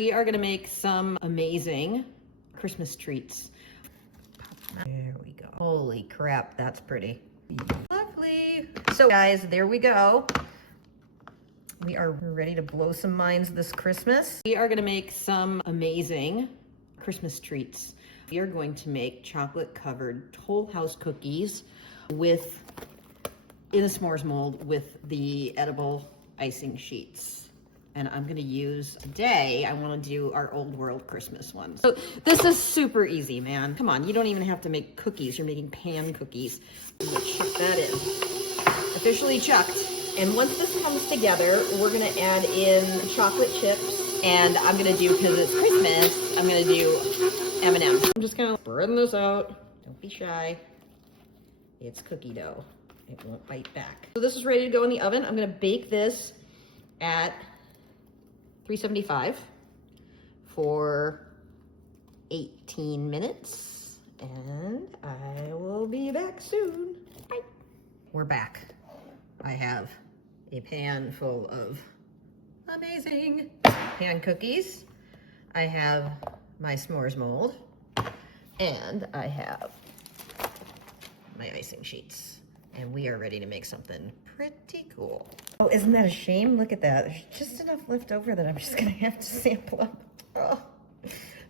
We are gonna make some amazing Christmas treats. There we go. Holy crap, that's pretty. Lovely. So guys, there we go. We are ready to blow some minds this Christmas. We are gonna make some amazing Christmas treats. We are going to make chocolate covered Toll House cookies in a s'mores mold with the edible icing sheets. And I'm gonna use, today, I wanna do our old world Christmas ones. So this is super easy, man. Come on, you don't even have to make cookies. You're making pan cookies. I'm gonna chuck that in. Officially chucked. And once this comes together, we're gonna add in chocolate chips. And I'm gonna do, because it's Christmas, I'm gonna do M&Ms. I'm just kind of spreading this out. Don't be shy. It's cookie dough. It won't bite back. So this is ready to go in the oven. I'm gonna bake this at 375 for 18 minutes, and I will be back soon. Bye. We're back. I have a pan full of amazing pan cookies. I have my s'mores mold, and I have my icing sheets. And we are ready to make something pretty cool. Oh, isn't that a shame? Look at that. There's just enough left over that I'm just gonna have to sample up. Oh,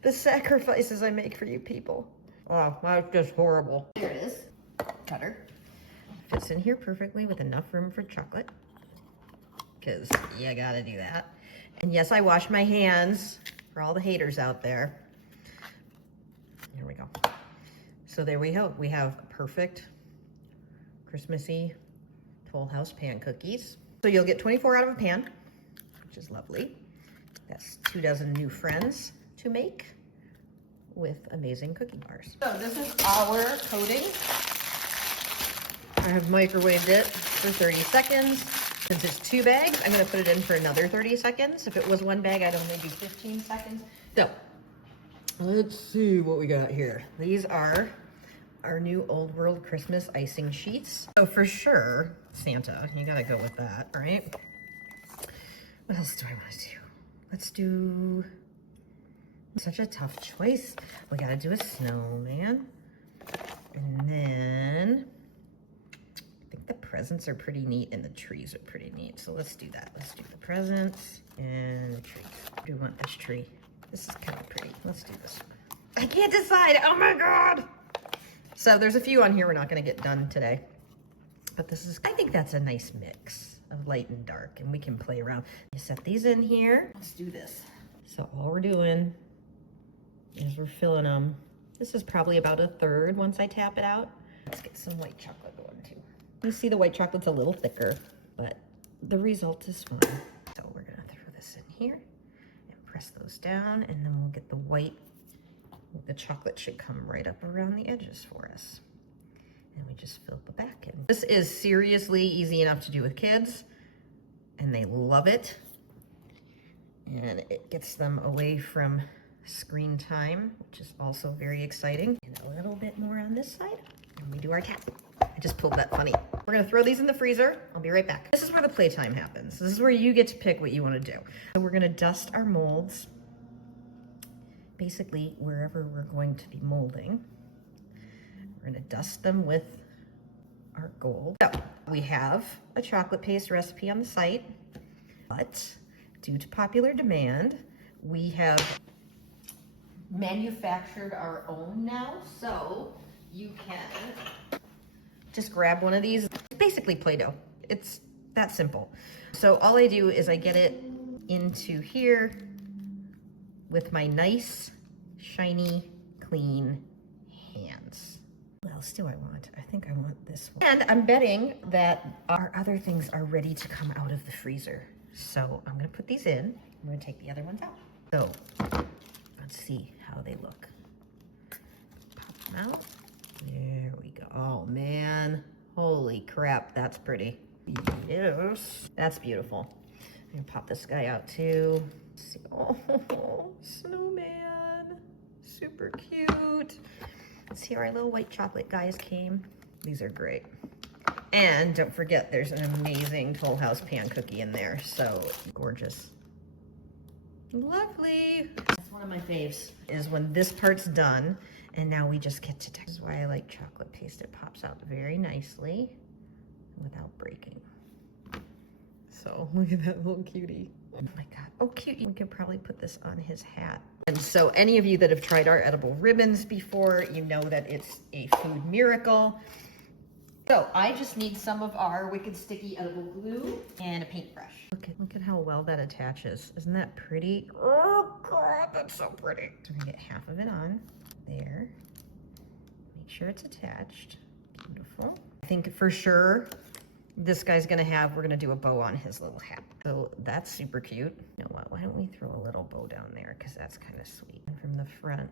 the sacrifices I make for you people. Oh, that's just horrible. There it is. Cutter. Fits in here perfectly with enough room for chocolate, because you gotta do that. And yes, I wash my hands for all the haters out there. Here we go. So there we go. We have perfect Christmassy Toll House pan cookies. So you'll get 24 out of a pan, which is lovely. That's 2 dozen new friends to make with amazing cookie bars. So this is our coating. I have microwaved it for 30 seconds. Since it's 2 bags, I'm gonna put it in for another 30 seconds. If it was 1 bag, I'd only do 15 seconds. So let's see what we got here. These are our new old world Christmas icing sheets. So for sure, Santa, you gotta go with that, right? What else do I want to do? Let's do, such a tough choice. We gotta do a snowman. And then, I think the presents are pretty neat and the trees are pretty neat. So let's do that. Let's do the presents and the trees. I do want this tree. This is kind of pretty. Let's do this one. I can't decide, oh my God. So there's a few on here we're not gonna get done today, but this is, I think that's a nice mix of light and dark, and we can play around. You set these in here. Let's do this. So all we're doing is we're filling them. This is probably about 1/3 once I tap it out. Let's get some white chocolate going too. You see the white chocolate's a little thicker, but the result is fine. So we're gonna throw this in here and press those down, and then we'll get the white. The chocolate should come right up around the edges for us. And we just fill the back in. This is seriously easy enough to do with kids, and they love it. And it gets them away from screen time, which is also very exciting. And a little bit more on this side, and we do our tap. I just pulled that funny. We're gonna throw these in the freezer. I'll be right back. This is where the playtime happens. This is where you get to pick what you wanna do. So we're gonna dust our molds basically wherever we're going to be molding. We're gonna dust them with our gold. So we have a chocolate paste recipe on the site, but due to popular demand, we have manufactured our own now. So you can just grab one of these. It's basically Play-Doh. It's that simple. So all I do is I get it into here with my nice, shiny, clean hands. What else do I want? I think I want this one. And I'm betting that our other things are ready to come out of the freezer. So I'm gonna put these in. I'm gonna take the other ones out. So let's see how they look. Pop them out. There we go. Oh man, holy crap, that's pretty. Yes, that's beautiful. I'm gonna pop this guy out too. Oh, snowman, super cute. Let's see how our little white chocolate guys came. These are great. And don't forget, there's an amazing Toll House pan cookie in there, so gorgeous. Lovely. That's one of my faves, is when this part's done, and now we just get to, this is why I like chocolate paste. It pops out very nicely without breaking. So look at that little cutie. Oh my God, oh cutie. We could probably put this on his hat. And so any of you that have tried our edible ribbons before, you know that it's a food miracle. So I just need some of our Wicked Sticky edible glue and a paintbrush. Look at how well that attaches. Isn't that pretty? Oh God, that's so pretty. So we're gonna get half of it on there. Make sure it's attached. Beautiful. I think for sure this guy's gonna have, we're gonna do a bow on his little hat. So that's super cute. You know what, why don't we throw a little bow down there, because that's kind of sweet. And from the front,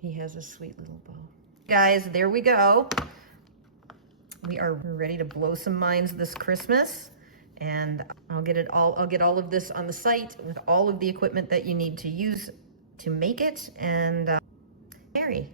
he has a sweet little bow. Guys, there we go. We are ready to blow some minds this Christmas, and I'll get all of this on the site with all of the equipment that you need to use to make it, and Merry